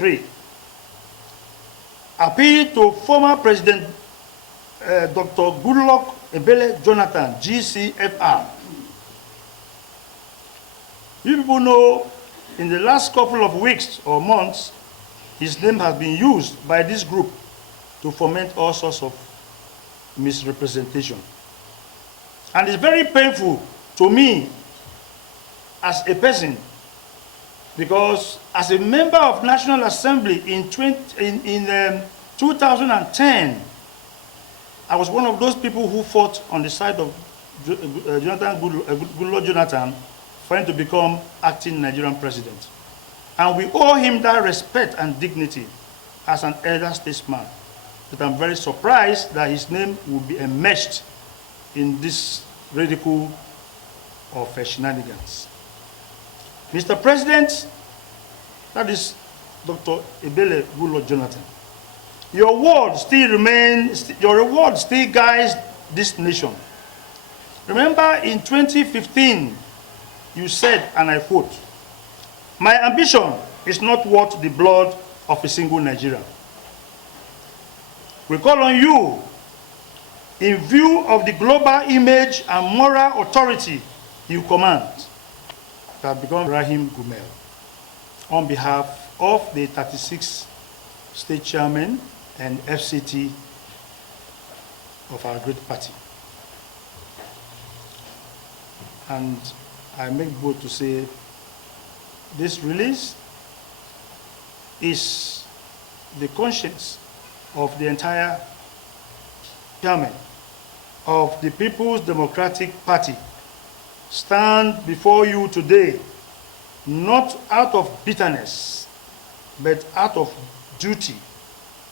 3. Appeal to former President Dr. Goodluck Ebele Jonathan, GCFR. You people know in the last couple of weeks or months, his name has been used by this group to foment all sorts of misrepresentation. And it's very painful to me as a person, because as a member of National Assembly in 2010, I was one of those people who fought on the side of Goodluck Jonathan for him to become acting Nigerian president. And we owe him that respect and dignity as an elder statesman. But I'm very surprised that his name will be enmeshed in this ridicule of shenanigans. Mr. President, that is Dr. Ebele Goodluck Jonathan, your word still remains, your reward still guides this nation. Remember in 2015, you said, and I quote, "My ambition is not worth the blood of a single Nigerian." We call on you, in view of the global image and moral authority you command, that become Rahim Gumel, on behalf of the 36 state chairmen and FCT of our great party. And I make bold to say this release is the conscience of the entire chairman of the People's Democratic Party stand before you today, not out of bitterness, but out of duty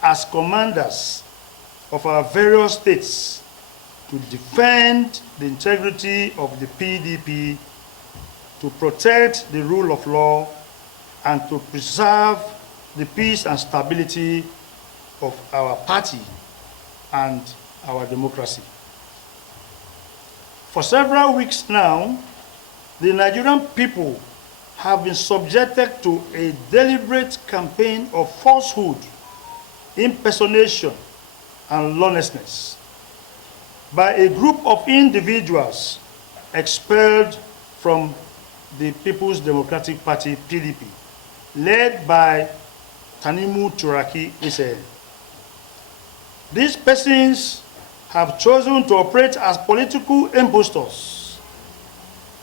as commanders of our various states to defend the integrity of the PDP, to protect the rule of law, and to preserve the peace and stability of our party and our democracy. For several weeks now, the Nigerian people have been subjected to a deliberate campaign of falsehood, impersonation, and lawlessness by a group of individuals expelled from the People's Democratic Party, PDP, led by Tanimu Turaki Ise. These persons have chosen to operate as political impostors,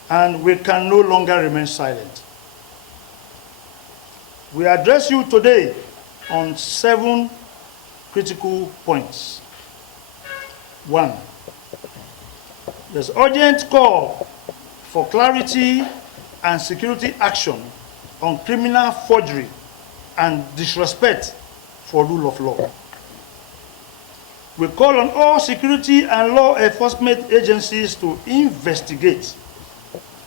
and we can no longer remain silent. We address you today on 7 critical points. 1, there's urgent call for clarity and security action on criminal forgery and disrespect for rule of law. We call on all security and law enforcement agencies to investigate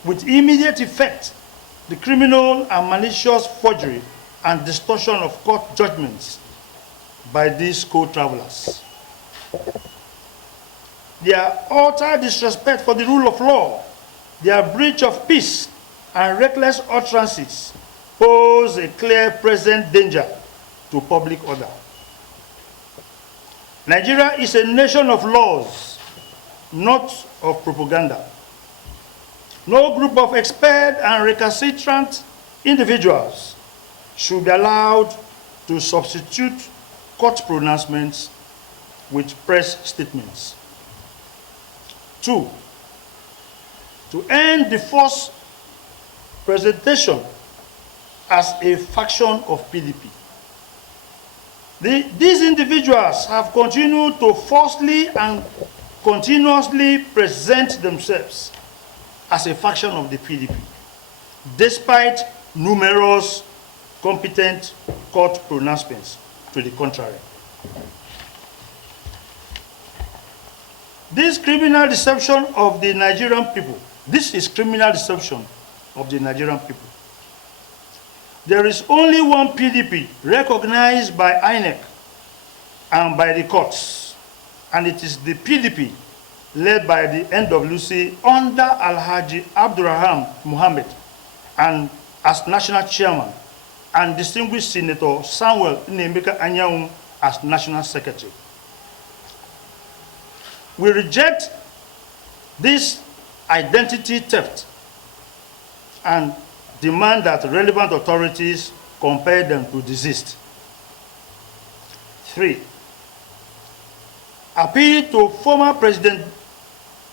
with immediate effect the criminal and malicious forgery and distortion of court judgments by these co-travelers. Their utter disrespect for the rule of law, their breach of peace, and reckless utterances pose a clear present danger to public order. Nigeria is a nation of laws, not of propaganda. No group of expert and recalcitrant individuals should be allowed to substitute court pronouncements with press statements. 2, to end the false presentation as a faction of PDP. These individuals have continued to falsely and continuously present themselves as a faction of the PDP, despite numerous competent court pronouncements to the contrary. This criminal deception of the Nigerian people, this is criminal deception of the Nigerian people. There is only one PDP recognized by INEC and by the courts, and it is the PDP led by the NWC under Alhaji Abdurrahman Mohammed and as national chairman, and distinguished Senator Samuel Nembeka Anyanwu as National Secretary. We reject this identity theft and demand that relevant authorities compel them to desist. 3. Appeal to former President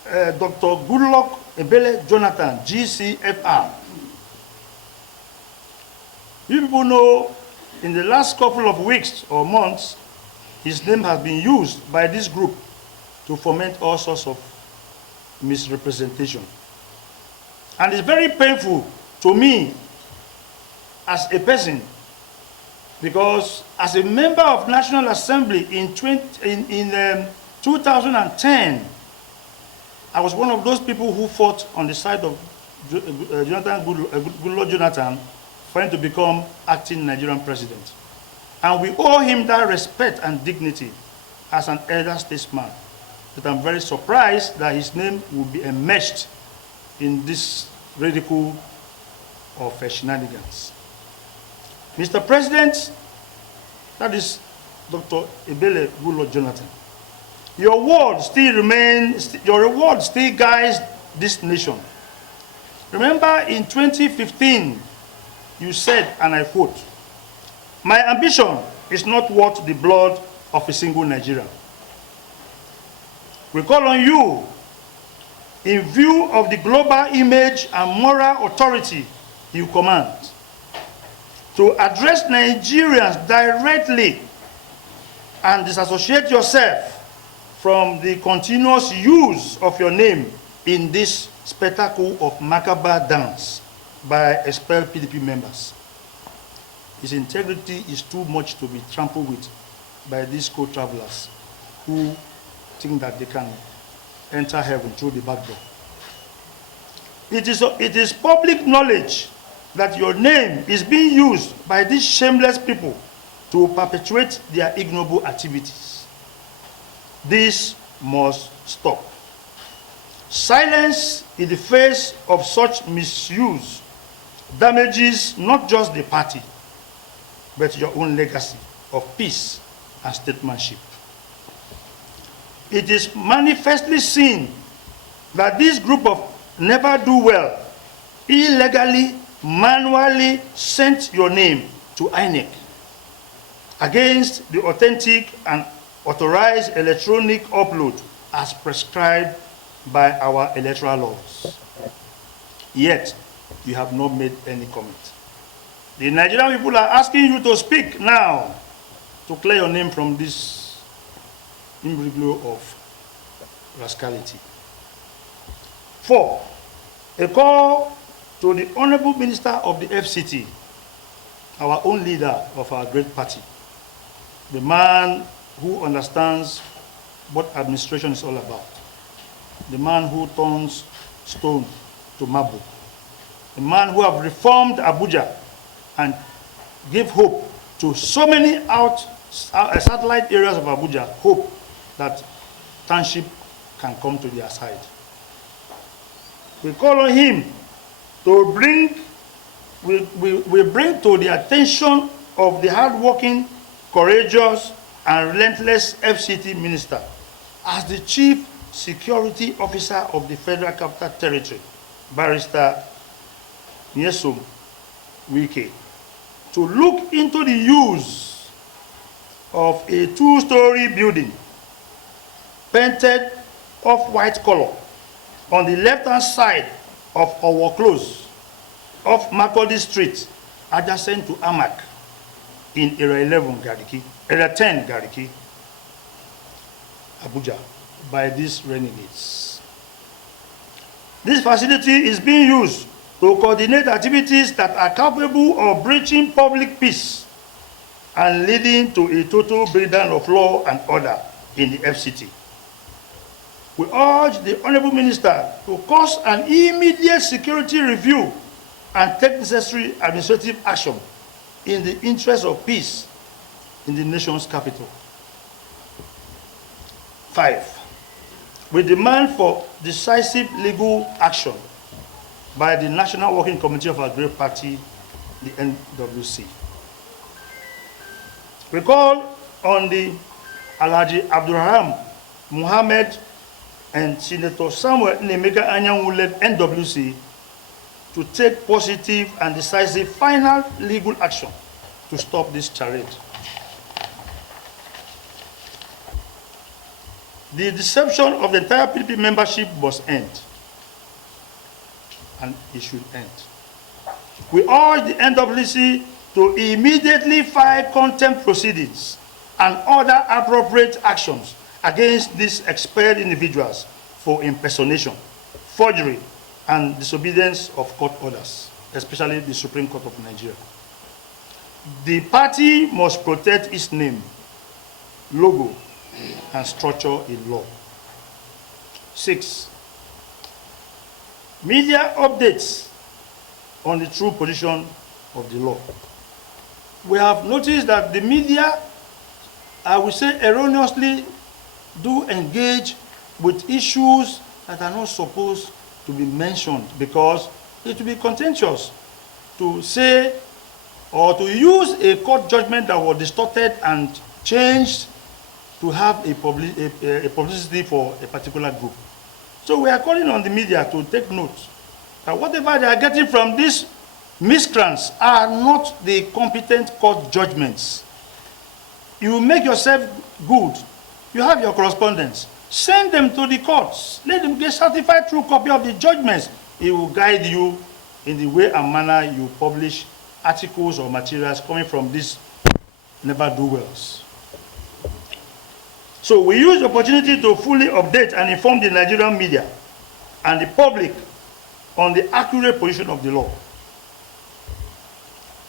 Dr. Goodluck Ebele Jonathan, GCFR. You people know in the last couple of weeks or months, his name has been used by this group to foment all sorts of misrepresentation. And it's very painful to me as a person, because as a member of National Assembly in 2010, I was one of those people who fought on the side of Goodluck Jonathan for him to become acting Nigerian president. And we owe him that respect and dignity as an elder statesman. But I'm very surprised that his name will be enmeshed in this ridicule of shenanigans. Mr. President, that is Dr. Ebele Goodluck Jonathan, your word still guides this nation. Remember in 2015, you said, and I quote, "My ambition is not worth the blood of a single Nigerian." We call on you, in view of the global image and moral authority you command, to address Nigerians directly and disassociate yourself from the continuous use of your name in this spectacle of macabre dance by expelled PDP members. His integrity is too much to be trampled with by these co-travelers who think that they can enter heaven through the back door. It is public knowledge that your name is being used by these shameless people to perpetuate their ignoble activities. This must stop. Silence in the face of such misuse damages not just the party, but your own legacy of peace and statesmanship. It is manifestly seen that this group of never-do-well illegally, manually sent your name to INEC against the authentic and authorized electronic upload as prescribed by our electoral laws. Yet, you have not made any comment. The Nigerian people are asking you to speak now to clear your name from this imbroglio of rascality. 4, a call to the Honorable Minister of the FCT, our own leader of our great party, the man who understands what administration is all about, the man who turns stone to marble, the man who have reformed Abuja and give hope to so many satellite areas of Abuja, hope that township can come to their side. We call on him to bring to the attention of the hardworking, courageous, and relentless FCT minister as the Chief Security Officer of the Federal Capital Territory, Barrister Nyesom Wike, to look into the use of a 2-story building painted off-white color on the left-hand side of our close off Makurdi Street, adjacent to Amak in Area 10 Gariki, Abuja, by these renegades. This facility is being used to coordinate activities that are capable of breaching public peace and leading to a total breakdown of law and order in the FCT. We urge the Honorable Minister to cause an immediate security review and take necessary administrative action in the interest of peace in the nation's capital. 5, we demand for decisive legal action by the National Working Committee of our great party, the NWC, We call on the Alhaji Abdulrahman Muhammad and Senator Samuel Nemeka Anyanwu-led NWC to take positive and decisive final legal action to stop this charade. The deception of the entire PDP membership must end, and it should end. We urge the NWC to immediately file contempt proceedings and other appropriate actions against these expelled individuals for impersonation, forgery, and disobedience of court orders, especially the Supreme Court of Nigeria. The party must protect its name, logo, and structure in law. 6, media updates on the true position of the law. We have noticed that the media, I would say erroneously, do engage with issues that are not supposed to be mentioned because it will be contentious to say or to use a court judgment that was distorted and changed to have a publicity for a particular group. So we are calling on the media to take note that whatever they are getting from these miscreants are not the competent court judgments. You make yourself good. You have your correspondence. Send them to the courts. Let them get certified through copy of the judgments. It will guide you in the way and manner you publish articles or materials coming from these never-do-wells. So we use the opportunity to fully update and inform the Nigerian media and the public on the accurate position of the law.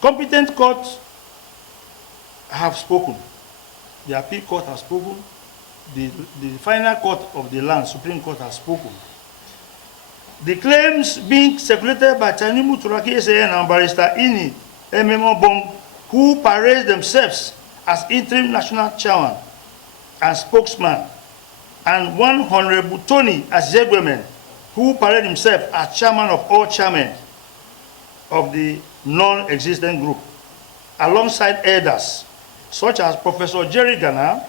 Competent courts have spoken. The appeal court has spoken. The final court of the land, Supreme Court, has spoken. The claims being circulated by Tanimu Turaki SAN and Barrister Ini MMO Bong, who parade themselves as interim national chairman and spokesman, and one Honorable Tony Azegwemen, who parade himself as chairman of all chairmen of the non-existent group, alongside elders such as Professor Jerry Gana,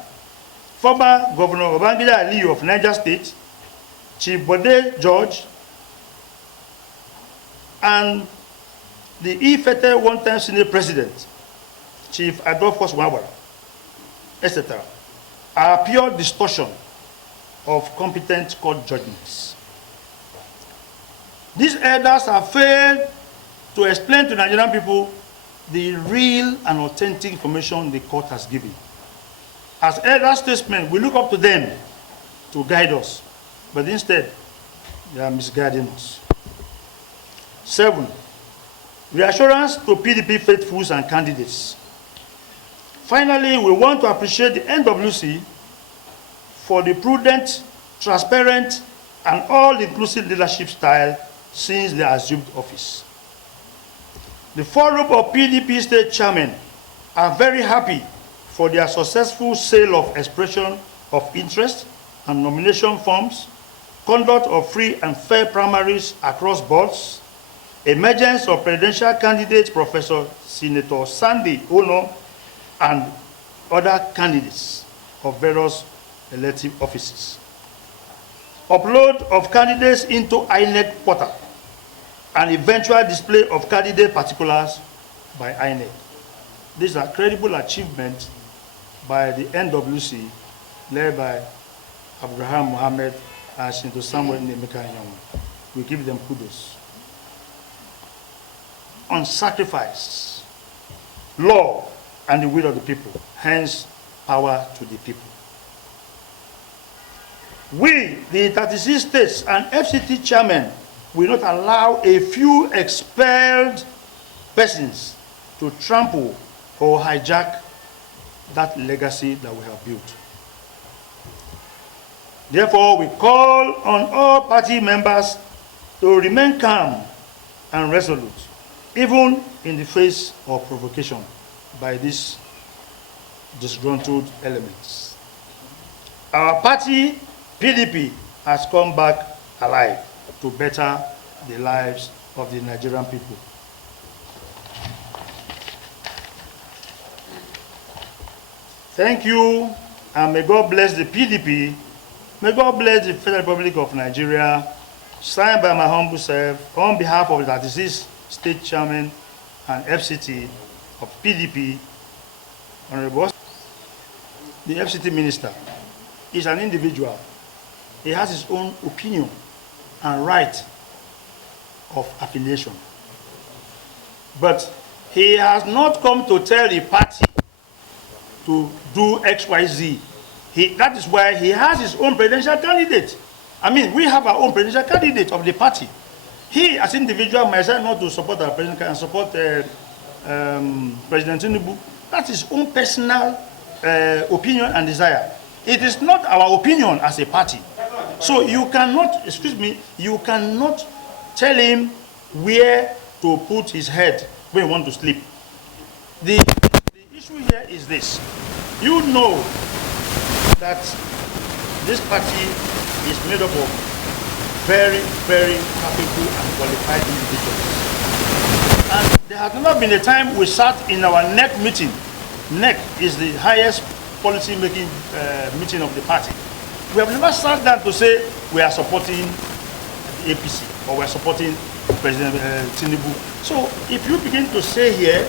former Governor Babangida Aliyu of Niger State, Chief Bode George, and the Ifete one-time Senate President, Chief Adolphus Wabara, etc., are pure distortion of competent court judgments. These elders have failed to explain to Nigerian people the real and authentic information the court has given. As elder statesmen, we look up to them to guide us, but instead, they are misguiding us. 7, reassurance to PDP faithfuls and candidates. Finally, we want to appreciate the NWC for the prudent, transparent, and all-inclusive leadership style since they assumed office. The forum of PDP state chairmen are very happy for their successful sale of expression of interest and nomination forms, conduct of free and fair primaries across boards, emergence of presidential candidate Professor Senator Sandy Ono and other candidates of various elective offices, upload of candidates into INEC portal, and eventual display of candidate particulars by INEC. These are credible achievements by the NWC, led by Abraham Mohammed and Senator Samuel Nemeka Anyanwu. We give them kudos. On sacrifice, law, and the will of the people, hence power to the people. We, the 36 states and FCT chairmen, will not allow a few expelled persons to trample or hijack that legacy that we have built. Therefore, we call on all party members to remain calm and resolute, even in the face of provocation by these disgruntled elements. Our party, PDP, has come back alive to better the lives of the Nigerian people. Thank you, and may God bless the PDP. May God bless the Federal Republic of Nigeria. Signed by my humble self, on behalf of the 36 State Chairman and FCT of PDP, Honorable. The FCT Minister is an individual. He has his own opinion and right of affiliation. But he has not come to tell the party to do X, Y, Z. That is why he has his own presidential candidate. I mean, we have our own presidential candidate of the party. He, as individual, might decide not to support our president and support President Tinubu. That's his own personal opinion and desire. It is not our opinion as a party. So you cannot, you cannot tell him where to put his head when he wants to sleep. The issue here is this. You know that this party is made up of very, very capable and qualified individuals. And there has never been a time we sat in our NEC meeting. NEC is the highest policy-making meeting of the party. We have never sat down to say we are supporting the APC or we are supporting President Tinubu. So if you begin to say here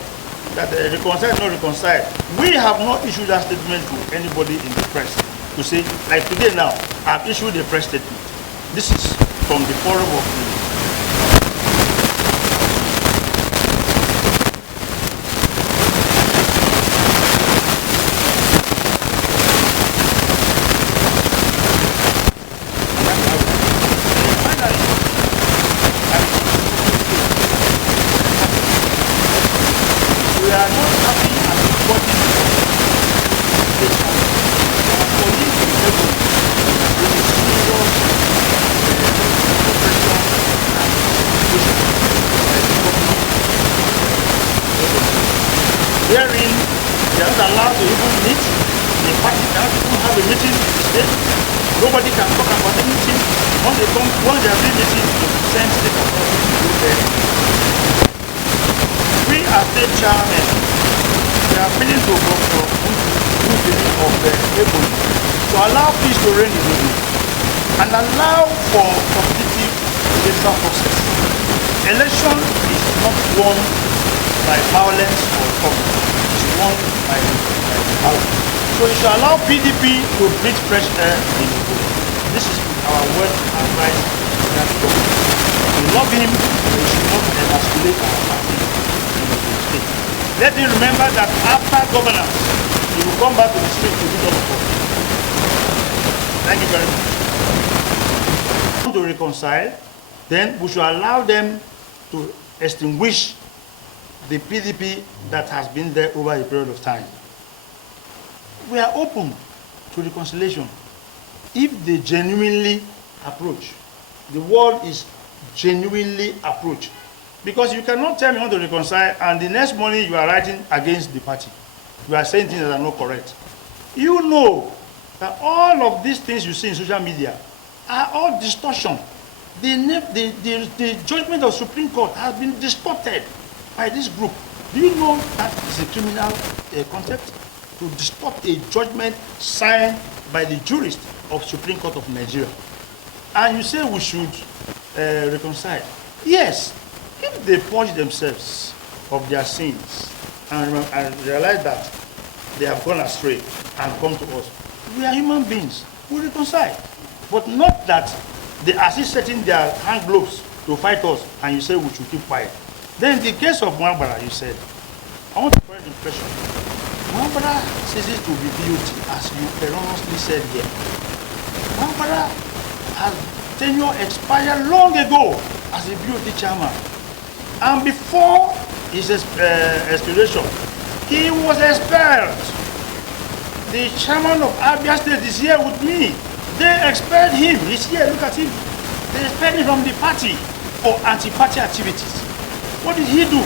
that reconcile, not reconcile, we have not issued that statement to anybody in the press to say, like today now, I've issued a press statement. This is from the forum of the we are not happy and supporting this wherein they are not allowed to even meet. The party cannot even have a meeting in the state. Nobody can talk about anything. Once they come, once they are doing meeting, they will send state authorities to go there. We as state chairmen, we are appealing to Dr. of the Able to allow peace to reign in Able and allow for competitive electoral process. Election is not won by violence or conflict. It's won by power. So you should allow PDP to breathe fresh air in the vote. This is our word and advice to that government. We love him, we should not emasculate our party in the state. Let him remember that after governance, he will come back to the street to do double vote. Thank you very much. To reconcile, then we should allow them to extinguish the PDP that has been there over a period of time. We are open to reconciliation if they genuinely approach. The world is genuinely approach. Because you cannot tell me how to reconcile and the next morning you are writing against the party. You are saying things that are not correct. You know that all of these things you see in social media are all distortion. The judgment of Supreme Court has been distorted by this group. Do you know that is a criminal concept? To distort a judgment signed by the jurist of Supreme Court of Nigeria. And you say we should reconcile. Yes, if they purge themselves of their sins and realize that they have gone astray and come to us, we are human beings. We reconcile. But not that they are still setting their hand gloves to fight us and you say we should keep quiet. Then in the case of Mwambara, you said, I want to correct the impression. Mwambara ceases to be BOT, as you erroneously said here. Mwambara has tenure expired long ago as a BOT chairman. And before his expiration, he was expelled. The chairman of Abia State is here with me. They expelled him. He's here, look at him. They expelled him from the party for anti-party activities. What did he do?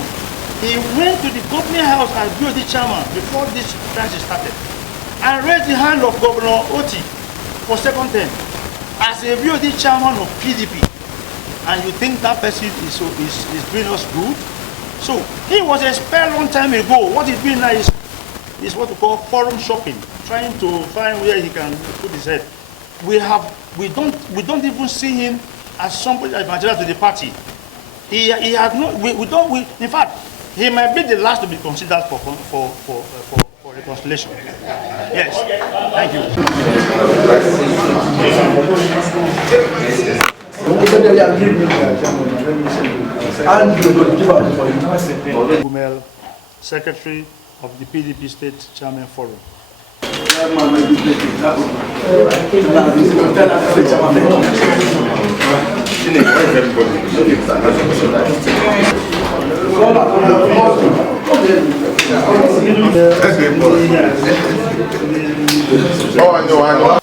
He went to the governing house as BOT chairman before this crisis started and raised the hand of Governor Oti for second term as a BOT chairman of PDP. And you think that person is doing us good? So he was expelled long time ago. What he's doing now is is what we call forum shopping, trying to find where he can put his head. We don't even see him as somebody that evangelized to the party. He has no. In fact, he might be the last to be considered for reconciliation. Yes. Thank you. Gumel, Secretary of the PDP State Chairman Forum. Oh, I know.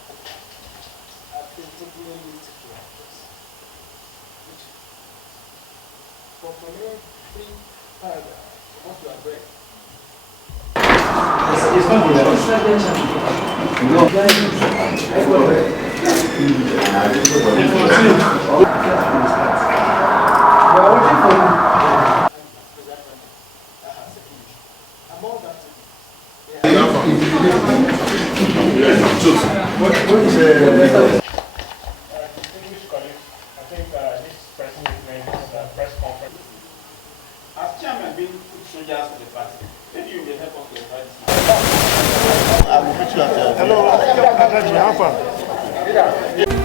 As chairman being soldiers of the party, maybe you will help us to advise this. I will meet you at hello, how far?